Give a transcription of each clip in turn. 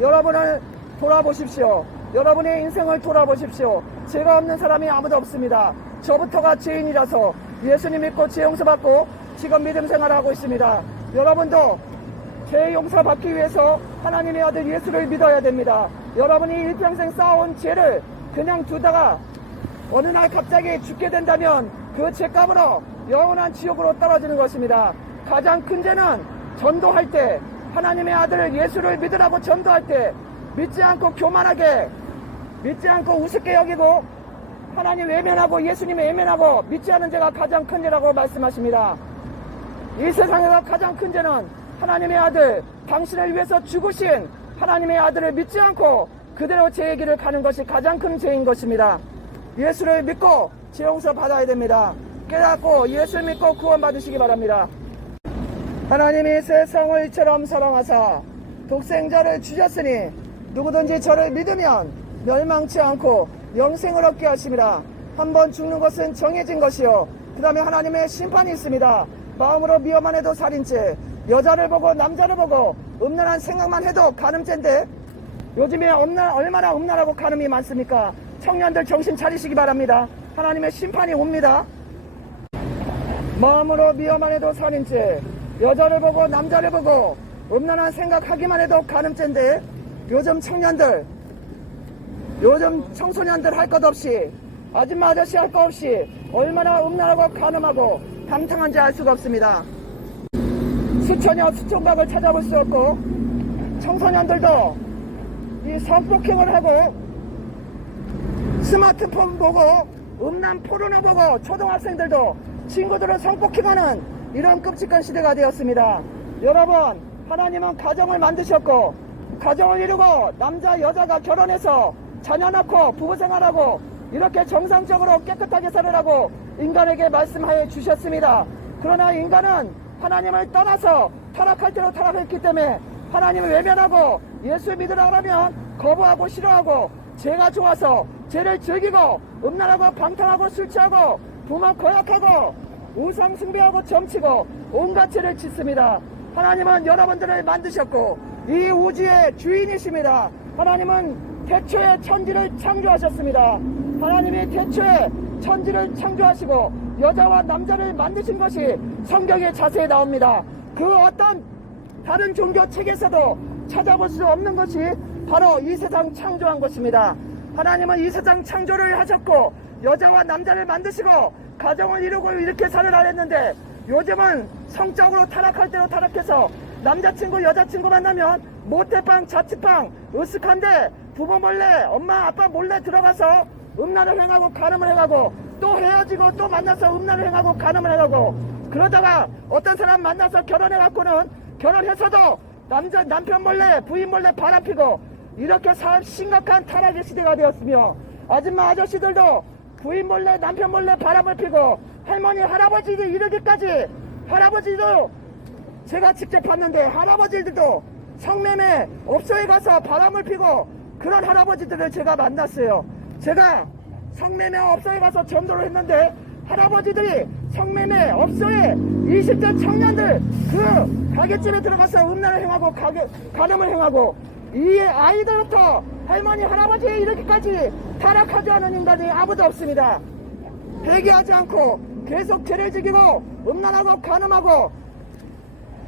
여러분을 돌아보십시오. 여러분의 인생을 돌아보십시오. 죄가 없는 사람이 아무도 없습니다. 저부터가 죄인이라서 예수님 믿고 죄 용서받고 지금 믿음 생활하고 있습니다. 여러분도 죄 용서받기 위해서 하나님의 아들 예수를 믿어야 됩니다. 여러분이 일평생 쌓아온 죄를 그냥 두다가 어느 날 갑자기 죽게 된다면 그 죄값으로 영원한 지옥으로 떨어지는 것입니다. 가장 큰 죄는 전도할 때, 하나님의 아들 예수를 믿으라고 전도할 때 믿지 않고 교만하게, 믿지 않고 우습게 여기고 하나님 외면하고 예수님 외면하고 믿지 않은 죄가 가장 큰 죄라고 말씀하십니다. 이 세상에서 가장 큰 죄는 하나님의 아들, 당신을 위해서 죽으신 하나님의 아들을 믿지 않고 그대로 죄의 길을 가는 것이 가장 큰 죄인 것입니다. 예수를 믿고 죄 용서 받아야 됩니다. 깨닫고 예수를 믿고 구원 받으시기 바랍니다. 하나님이 세상을 이처럼 사랑하사 독생자를 주셨으니 누구든지 저를 믿으면 멸망치 않고 영생을 얻게 하심이라. 한번 죽는 것은 정해진 것이요, 그 다음에 하나님의 심판이 있습니다. 마음으로 미워만 해도 살인죄, 여자를 보고 남자를 보고 음란한 생각만 해도 간음죄인데 요즘에 얼마나 음란하고 간음이 많습니까? 청년들 정신 차리시기 바랍니다. 하나님의 심판이 옵니다. 마음으로 미워만 해도 살인죄, 여자를 보고 남자를 보고 음란한 생각하기만 해도 간음죄인데 요즘 청년들, 요즘 청소년들 할 것 없이, 아줌마 아저씨 할 것 없이 얼마나 음란하고 간음하고 방탕한지 알 수가 없습니다. 수천여 수천박을 찾아볼 수 없고 청소년들도 이 성폭행을 하고 스마트폰 보고 음란 포르노 보고 초등학생들도 친구들을 성폭행하는 이런 끔찍한 시대가 되었습니다. 여러분, 하나님은 가정을 만드셨고 가정을 이루고 남자 여자가 결혼해서 자녀 낳고 부부생활하고 이렇게 정상적으로 깨끗하게 살으라고 인간에게 말씀하여 주셨습니다. 그러나 인간은 하나님을 떠나서 타락할 대로 타락했기 때문에 하나님을 외면하고 예수 믿으라 하면 거부하고 싫어하고 죄가 좋아서 죄를 즐기고 음란하고 방탕하고 술 취하고 부모 거역하고 우상 숭배하고 점치고 온갖 죄를 짓습니다. 하나님은 여러분들을 만드셨고 이 우주의 주인이십니다. 하나님은 태초에 천지를 창조하셨습니다. 하나님이 태초에 천지를 창조하시고 여자와 남자를 만드신 것이 성경에 자세히 나옵니다. 그 어떤 다른 종교 책에서도 찾아볼 수 없는 것이 바로 이 세상 창조한 것입니다. 하나님은 이 세상 창조를 하셨고 여자와 남자를 만드시고 가정을 이루고 이렇게 살으라 했는데 요즘은 성적으로 타락할 대로 타락해서 남자친구 여자친구 만나면 모태방 자취방 으슥한데 부모 몰래 엄마 아빠 몰래 들어가서 음란을 행하고 간음을 행하고 또 헤어지고 또 만나서 음란을 행하고 간음을 행하고 그러다가 어떤 사람 만나서 결혼해갖고는 결혼해서도 남편 몰래 부인 몰래 바람피고 이렇게 심각한 타락의 시대가 되었으며 아줌마 아저씨들도 부인 몰래 남편 몰래 바람을 피고 할머니 할아버지들 이르기까지 할아버지도 제가 직접 봤는데 할아버지들도 성매매 업소에 가서 바람을 피고 그런 할아버지들을 제가 만났어요. 제가 성매매 업소에 가서 전도를 했는데 할아버지들이 성매매 업소에 20대 청년들 그 가게집에 들어가서 음란을 행하고 간음을 행하고 이 아이들부터 할머니 할아버지 이렇게까지 타락하지 않은 인간이 아무도 없습니다. 회개하지 않고 계속 죄를 지키고 음란하고 간음하고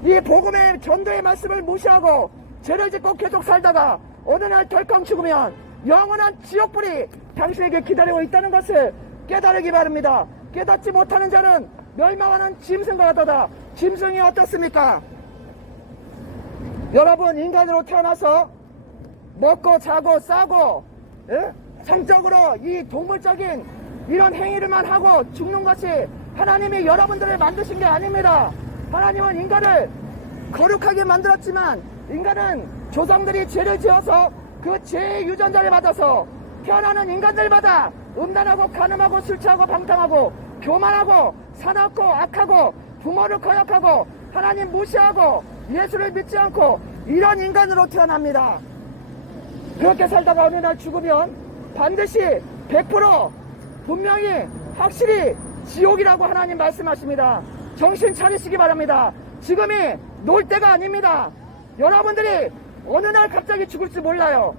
이 복음의 전도의 말씀을 무시하고 죄를 짓고 계속 살다가 어느 날 덜컹 죽으면 영원한 지옥불이 당신에게 기다리고 있다는 것을 깨달으기 바랍니다. 깨닫지 못하는 자는 멸망하는 짐승과 같다. 짐승이 어떻습니까? 여러분, 인간으로 태어나서 먹고 자고 싸고 성적으로 이 동물적인 이런 행위를만 하고 죽는 것이 하나님이 여러분들을 만드신 게 아닙니다. 하나님은 인간을 거룩하게 만들었지만 인간은 조상들이 죄를 지어서 그 죄의 유전자를 받아서 태어나는 인간들마다 음란하고 간음하고 술 취하고 방탕하고 교만하고 사납고 악하고 부모를 거역하고 하나님 무시하고 예수를 믿지 않고 이런 인간으로 태어납니다. 그렇게 살다가 어느 날 죽으면 반드시 100% 분명히 확실히 지옥이라고 하나님 말씀하십니다. 정신 차리시기 바랍니다. 지금이 놀 때가 아닙니다. 여러분들이 어느 날 갑자기 죽을지 몰라요.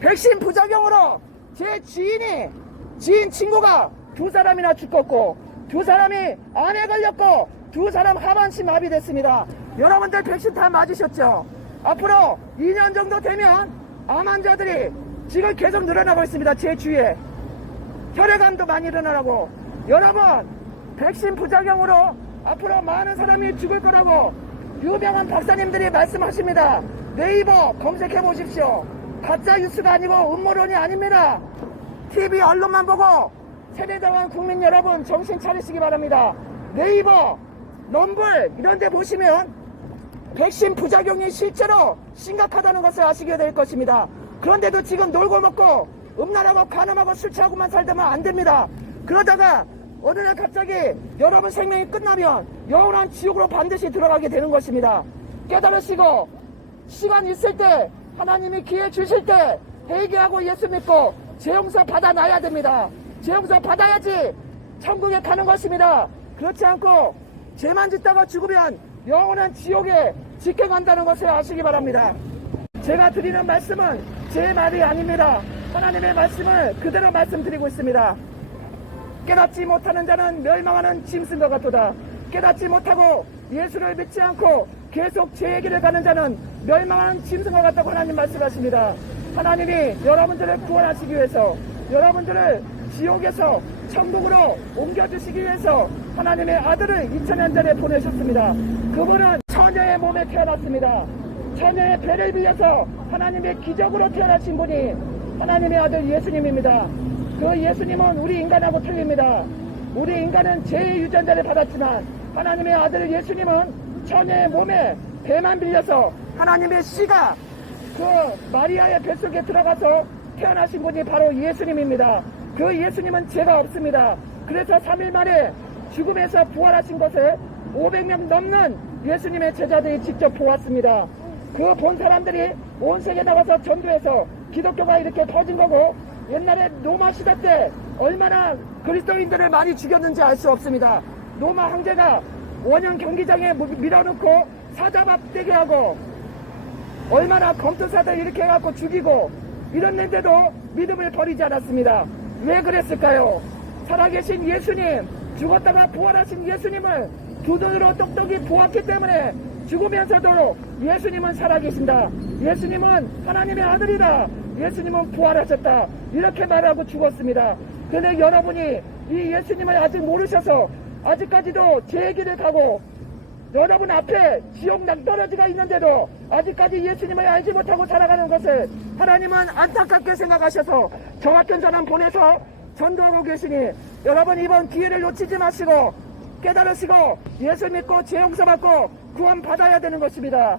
백신 부작용으로 제 지인 친구가 2사람이나 죽었고 2사람이 암에 걸렸고 2사람 하반신 마비됐습니다. 여러분들 백신 다 맞으셨죠? 앞으로 2년 정도 되면 암 환자들이 지금 계속 늘어나고 있습니다. 제 주위에 혈액암도 많이 일어나고 여러분 백신 부작용으로 앞으로 많은 사람이 죽을 거라고 유명한 박사님들이 말씀하십니다. 네이버 검색해 보십시오. 가짜 뉴스가 아니고 음모론이 아닙니다. TV 언론만 보고 세대당한 국민 여러분 정신 차리시기 바랍니다. 네이버, 럼블 이런 데 보시면 백신 부작용이 실제로 심각하다는 것을 아시게 될 것입니다. 그런데도 지금 놀고 먹고 음란하고 간음하고 술 취하고만 살다면 안 됩니다. 그러다가 어느 날 갑자기 여러분 생명이 끝나면 영원한 지옥으로 반드시 들어가게 되는 것입니다. 깨달으시고 시간 있을 때 하나님이 기회 주실 때 회개하고 예수 믿고 죄용서 받아놔야 됩니다. 죄용서 받아야지 천국에 가는 것입니다. 그렇지 않고 죄만 짓다가 죽으면 영원한 지옥에 지켜간다는 것을 아시기 바랍니다. 제가 드리는 말씀은 제 말이 아닙니다. 하나님의 말씀을 그대로 말씀드리고 있습니다. 깨닫지 못하는 자는 멸망하는 짐승과 같도다. 깨닫지 못하고 예수를 믿지 않고 계속 죄의 길을 가는 자는 멸망하는 짐승과 같다고 하나님 말씀하십니다. 하나님이 여러분들을 구원하시기 위해서 여러분들을 지옥에서 천국으로 옮겨주시기 위해서 하나님의 아들을 2000년 전에 보내셨습니다. 그분은 처녀의 몸에 태어났습니다. 처녀의 배를 빌려서 하나님의 기적으로 태어나신 분이 하나님의 아들 예수님입니다. 그 예수님은 우리 인간하고 틀립니다. 우리 인간은 죄의 유전자를 받았지만 하나님의 아들 예수님은 처녀의 몸에 배만 빌려서 하나님의 씨가 그 마리아의 뱃속에 들어가서 태어나신 분이 바로 예수님입니다. 그 예수님은 죄가 없습니다. 그래서 3일 만에 죽음에서 부활하신 것을 500명 넘는 예수님의 제자들이 직접 보았습니다. 그 본 사람들이 온 세계에 나가서 전도해서 기독교가 이렇게 퍼진 거고 옛날에 로마 시대 때 얼마나 그리스도인들을 많이 죽였는지 알 수 없습니다. 로마 황제가 원형 경기장에 밀어넣고 사자밥되게 하고 얼마나 검투사들 이렇게 해갖고 죽이고 이랬는데도 믿음을 버리지 않았습니다. 왜 그랬을까요? 살아계신 예수님, 죽었다가 부활하신 예수님을 두 눈으로 똑똑히 보았기 때문에 죽으면서도 예수님은 살아계신다. 예수님은 하나님의 아들이다. 예수님은 부활하셨다. 이렇게 말하고 죽었습니다. 그런데 여러분이 이 예수님을 아직 모르셔서 아직까지도 제 길을 가고 여러분 앞에 지옥 낭떠러지가 있는데도 아직까지 예수님을 알지 못하고 살아가는 것을 하나님은 안타깝게 생각하셔서 저 같은 사람 보내서 전도하고 계시니 여러분 이번 기회를 놓치지 마시고 깨달으시고 예수 믿고 죄 용서 받고 구원 받아야 되는 것입니다.